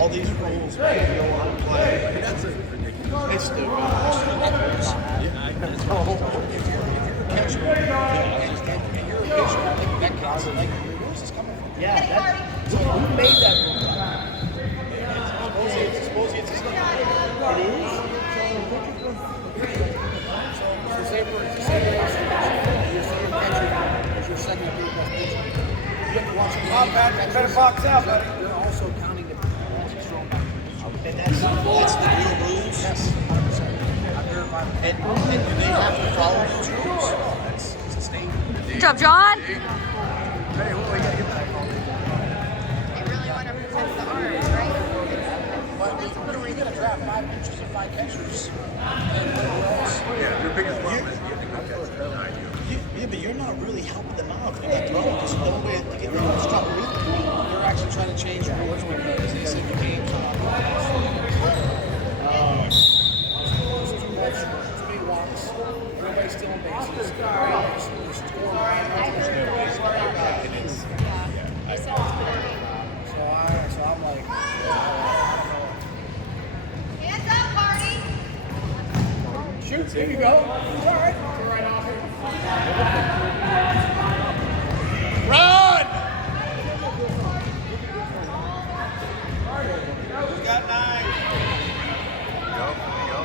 all these rules, man, you don't want to play. That's ridiculous. It's stupid. If you're a catcher, and you're a pitcher, that counts. Like, where's this coming from? Yeah. So who made that rule? Suppose it's a stuff. It is? So say for your second catcher is your second or third best pitcher. You have to watch the game. Better box out, buddy. They're also counting the balls he's thrown back. And that's the real rules? Yes, 100%. I verified. And do they have to follow those rules? That's it's a state. Good job, John. Hey, well, we gotta get that call. They really want to protect the arms, right? But you're going to draft 5 pitchers and 5 catchers. And whatever else. Yeah, your biggest problem is you have to go catch it. Yeah, but you're not really helping them out if they're not throwing. Because the only way to get them to stop breathing. They're actually trying to change rules because they said the game's not too many walks. Everybody's still in bases. There's scoring. So I'm like, Hands up, Marty! shoot, there you go. It's all right. Run! We got 9. Go, go.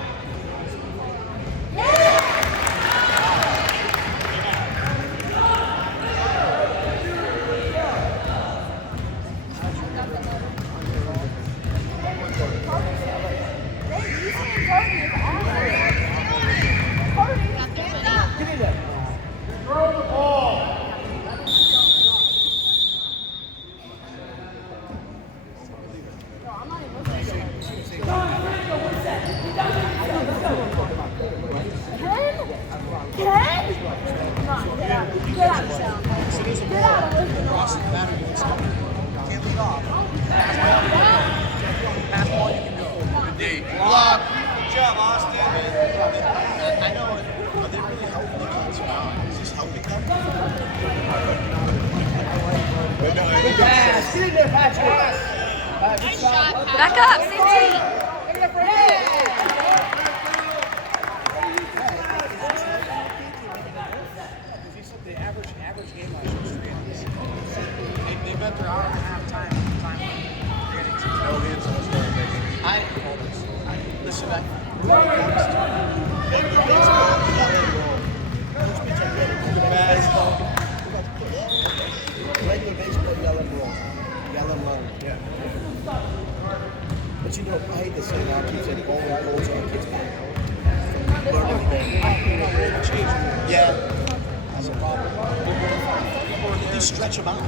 Back up, CT. The average game last year was 3 innings. They bet their hour and a half time innings. No hits on starting base. Listen, really honest. Regular baseball, you gotta let them roll. You gotta let them run. Yeah. But you know, I hate to say that, I keep saying all the goals are kids playing. Yeah, that's a problem. You stretch them out.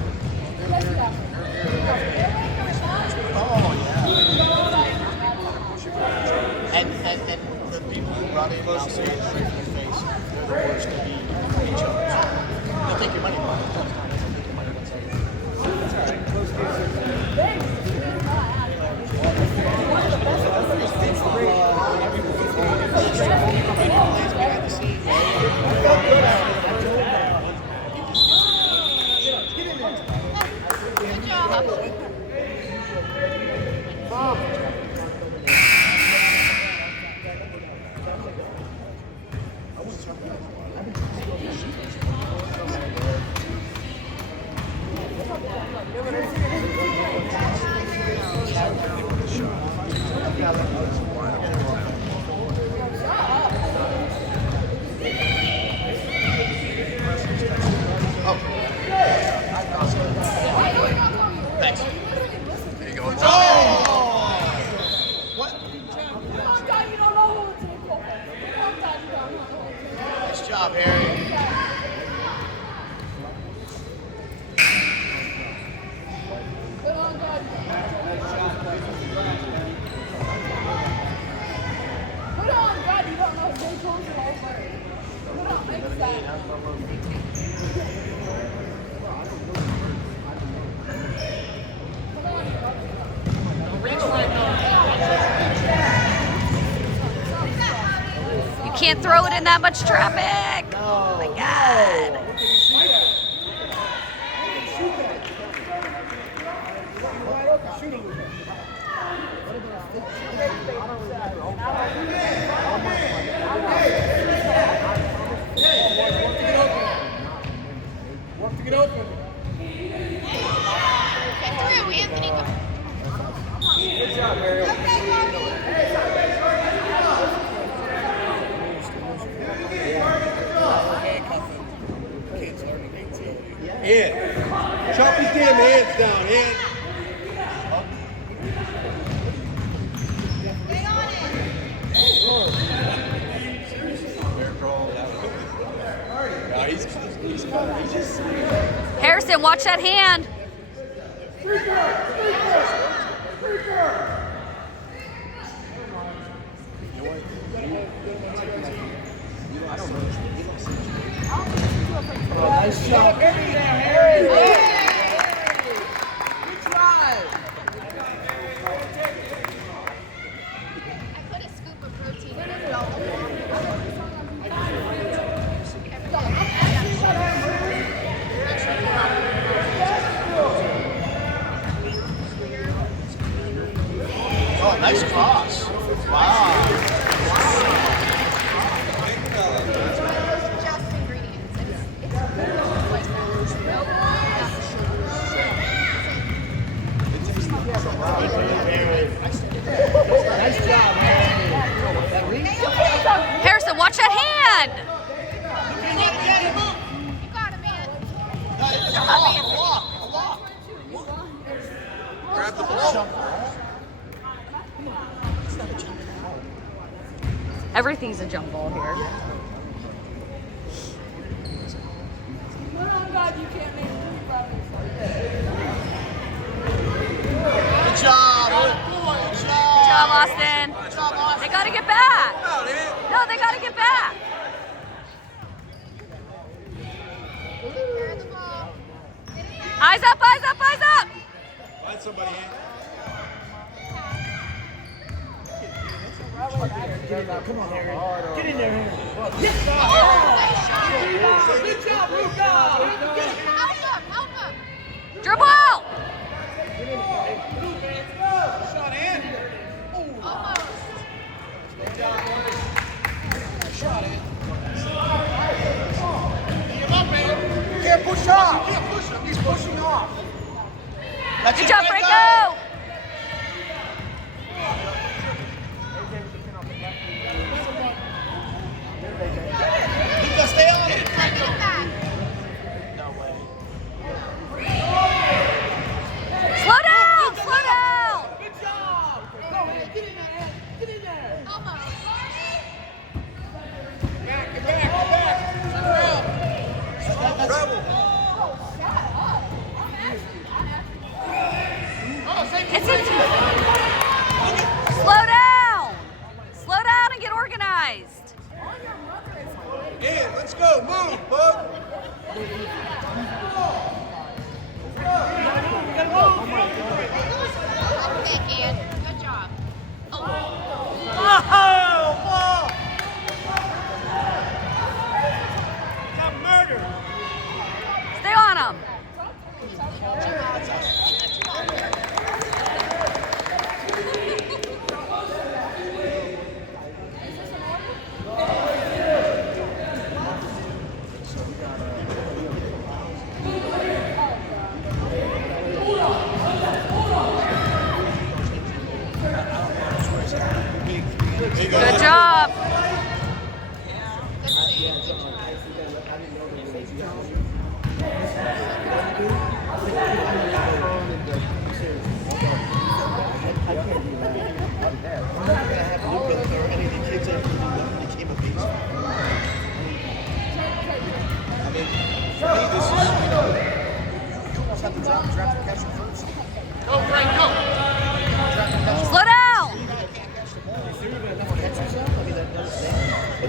Oh, yeah. And the people who run it, I'll say it straight in your face, they're the worst to be each other. They take your money back. They take your money back. Thanks. There you go. What? Nice job, Harry. You can't throw it in that much traffic. Oh my God. Shoot a little bit. Work to get open. Get through, Anthony. Good job, Mary. Ed, chop his damn hands down, Ed. Get on it. No, he's just. Harrison, watch that hand. Nice job. Harry. Good drive. I put a scoop of protein in it all. Oh, nice cross. Wow. Just ingredients. It's like Nice job, Harry. Harrison, watch that hand. You got it, man. It's a lock. Grab the ball. Everything's a jump ball here. Good job. Good Good job, Austin. They gotta get back. No, they gotta get back. Carry the ball. Eyes up, eyes up, eyes up. Find somebody, Ed. Come on, Harry. Get in there, Harry. Good job, Ruka. Help him. Dribble. Shot in. Almost. Shot in. You can't push off. You can't push him. He's pushing off. That's Good it. job, Let Franco. go. Luka, stay on it. Get back. No way. Slow down, slow down. Good job. Go ahead. Get in there, Ed. Get in there. Almost. Get back. Turn around. Travel. It's in. Slow down. Slow down and get organized. Ed, let's go. Move, bud. Okay, Ian. Good job. Stay on them. Good job. Good save. Good try. Slow down.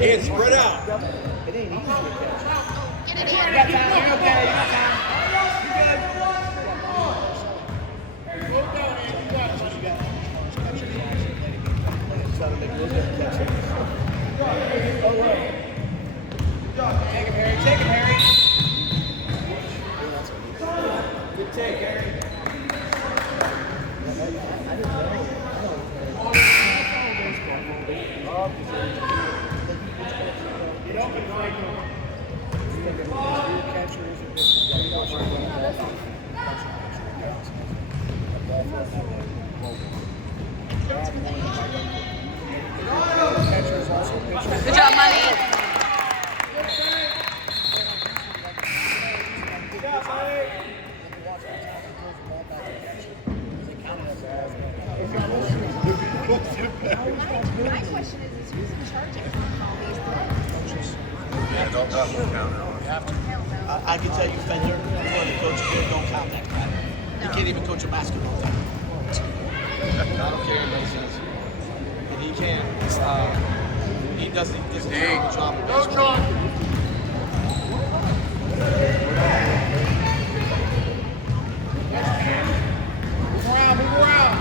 Ed, spread out. It ain't easy to catch. Get it, You Ian. got time. You're okay. You got time. You good. Go, man. You got it. Try to make a little bit of catch. Oh, well. Take him, Harry. Take him, Harry. Good take, Harry. Good job, Money. My question is who's in charge of all these things? Yeah, don't touch the counter. I can tell you, Fender, before the coach here, don't count that crap. You can't even coach a basketball team. I don't care what anybody says. And he can. He does a good job. Go, John. Move around.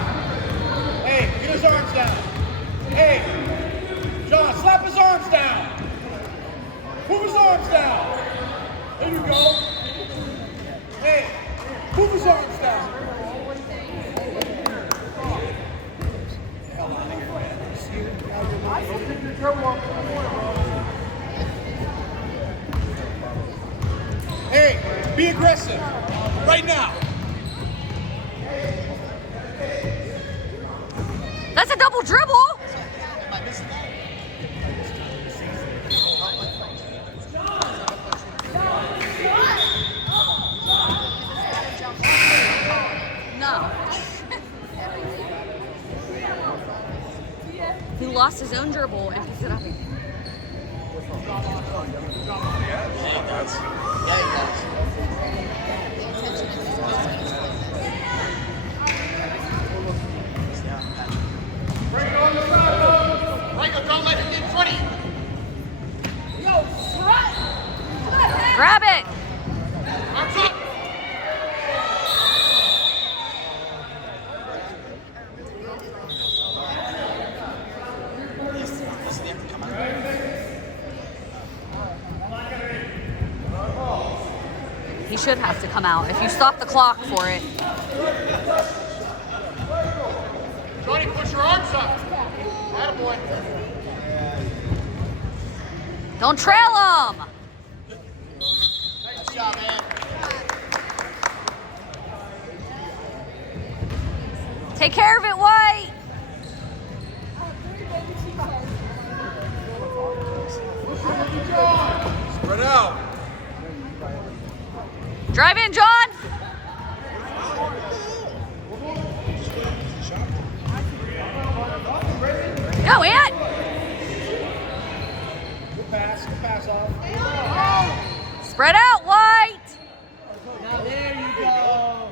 Hey, get his arms down. Hey, John, slap his arms down. Move his arms down. There you go. Hey, move his arms down. Hey, be aggressive. Right now. That's a double dribble. Am I missing that? No. He lost his own dribble and picked it up. Yeah, he does. Yeah, he does. Franco, don't let him get in front of you. Grab it. Arms up. Does he have to come out? He should have to come out if you stop the clock for it. Johnny, push your arms up. Attaboy. Don't trail him. Nice job, man. Take care of it, White. Spread out. Drive in, John. Go, Ant. Good pass off. Spread out, White. Now there you go.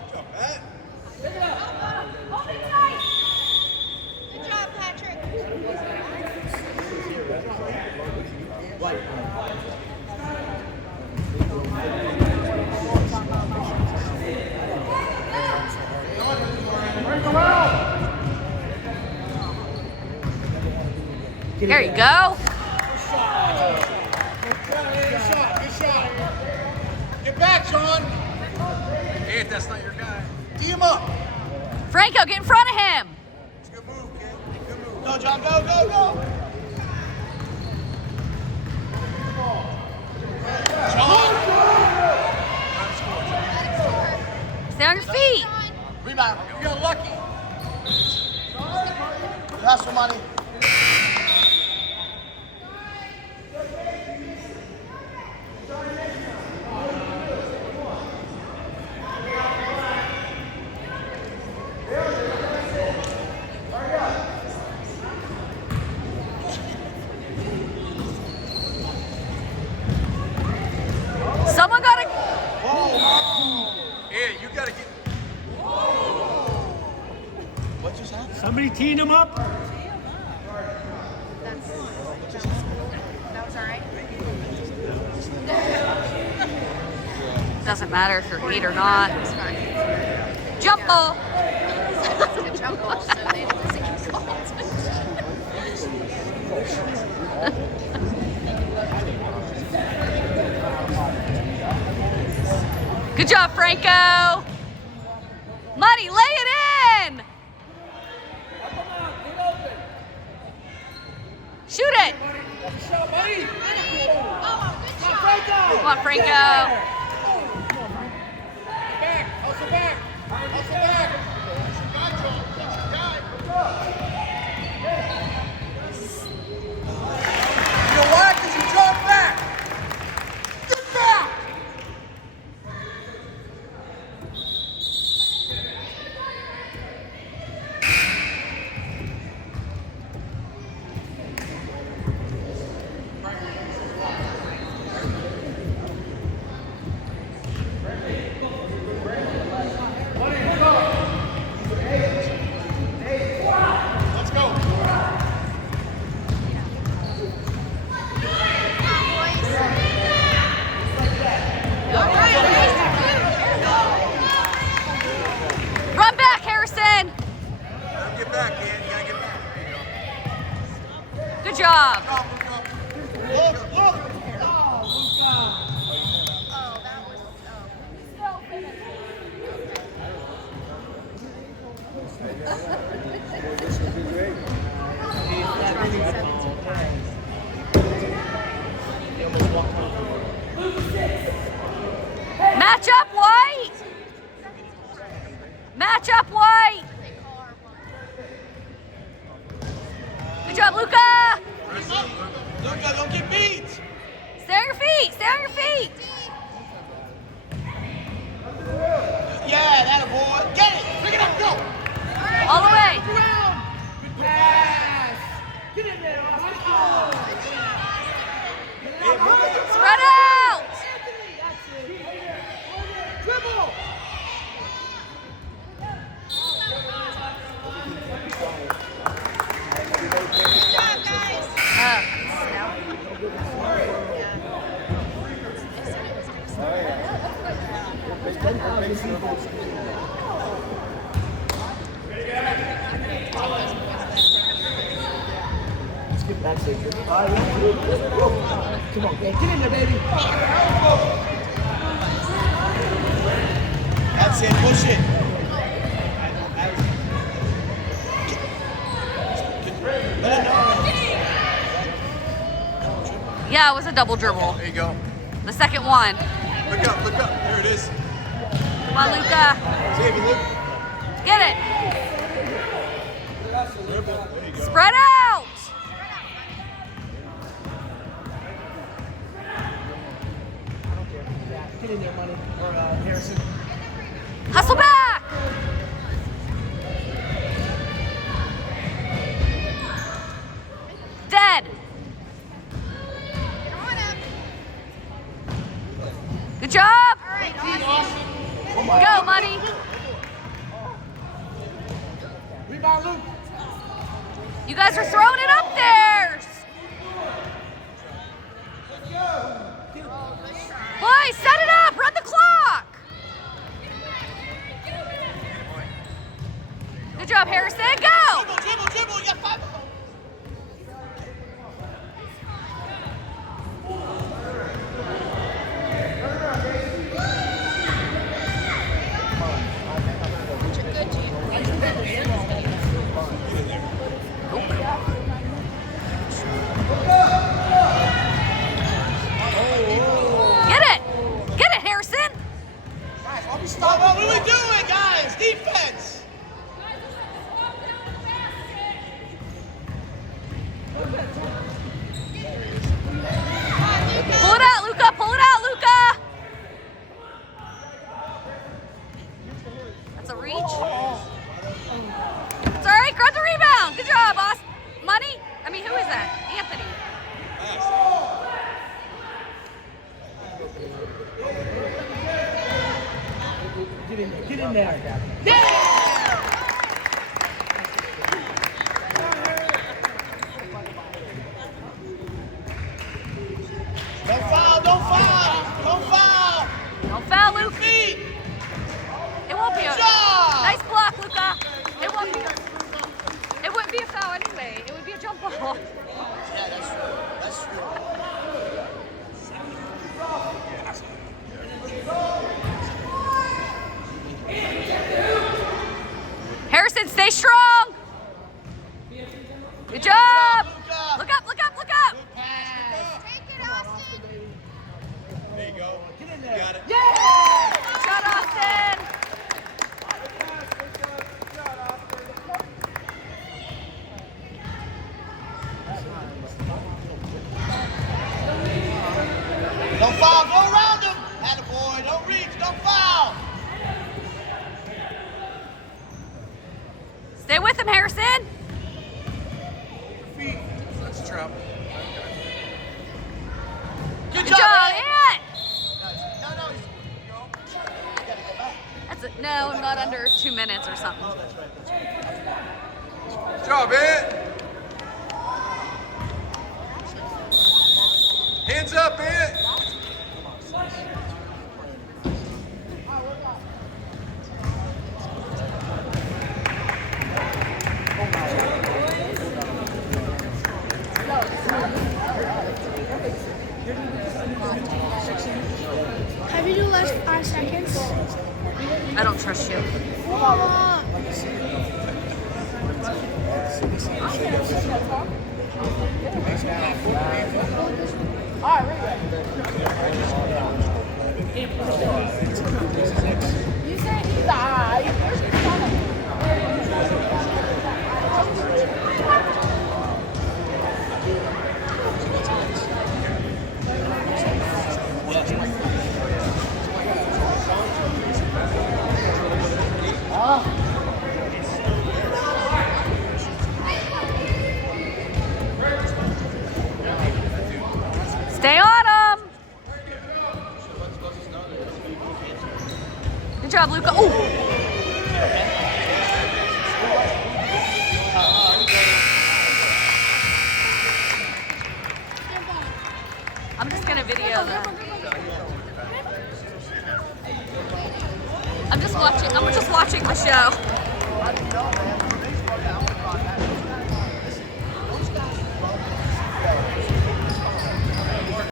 Good job, Patrick. There you go. Good shot. Get back, John. Hey, that's not your guy. Tee him up. Franco, get in front of him. It's a good move, kid. Good move. Go, John, go. Stay on your feet. Rebound. You got lucky. Pass for money. Someone got to... Yeah, you got to get. What just happened? Somebody teeing him up. That was all right. Doesn't matter if you're 8 or not. It was fine. Jump ball. It's a jump ball, so they didn't think called. Good job, Franco. Money, lay it in. Shoot it. Come on, Franco. Hustle back. Good job. Look! Oh, Oh, that was. Match up, White. Match up, White. Good job, Luca. Luca, don't get beat. Stay on your feet. Stay on your feet. Yeah, that a boy. Get it. Pick it up. Go. All the way. good pass! Get in there, Austin! Spread out. Dribble! Good job, guys. That's it. Come on, get in there, baby. That's it. Push it. Let it know. Yeah, it was a double dribble. There you go. The second one. Look up, look up. There it is. Come on, Luca. Save it, Luke. Get it. Dribble. There you go. Spread out. Get in there, Money. Or Harrison. Hustle back. Dead. Come on up. Good job. All right, Austin. Go, Money. Rebound, Luke. You guys are throwing it up there. Boys, set it up. Run the clock. Good job, Harrison. Go. Dribble, dribble. You got 5 of them. Good team. Get it. Get it, Harrison. Stop. What are we doing, guys? Defense. Pull it out, Luca. Pull it out, Luca. That's a reach. It's all right. Grab the rebound. Good job, boss. Money? I mean, who is that? Anthony. Get in there. Don't foul. Don't foul. Don't foul. Don't foul, Luke. Feet. It won't be a Job. nice block, Luca. It won't be. It wouldn't be a foul anyway. It would be a jump ball. Yeah, that's true. That's true. Harrison, stay strong. Good job. Look up, look up, look up. Take it, Austin. There you go. Get in there. Got it. Good shot, Austin. Don't foul. Go around him. Attaboy. Don't reach. Don't foul. Stay with him, Harrison. That's trouble. Good Good job. job, Ed. Ant. No, no. You gotta go back. That's it. No, not under 2 minutes or something. Oh, that's right. That's right. Good job, Ed. Hands up, Ed. trust you. You said he's Stay on him. Good job, Luca. Oh. I'm just gonna video them. I'm just watching the show.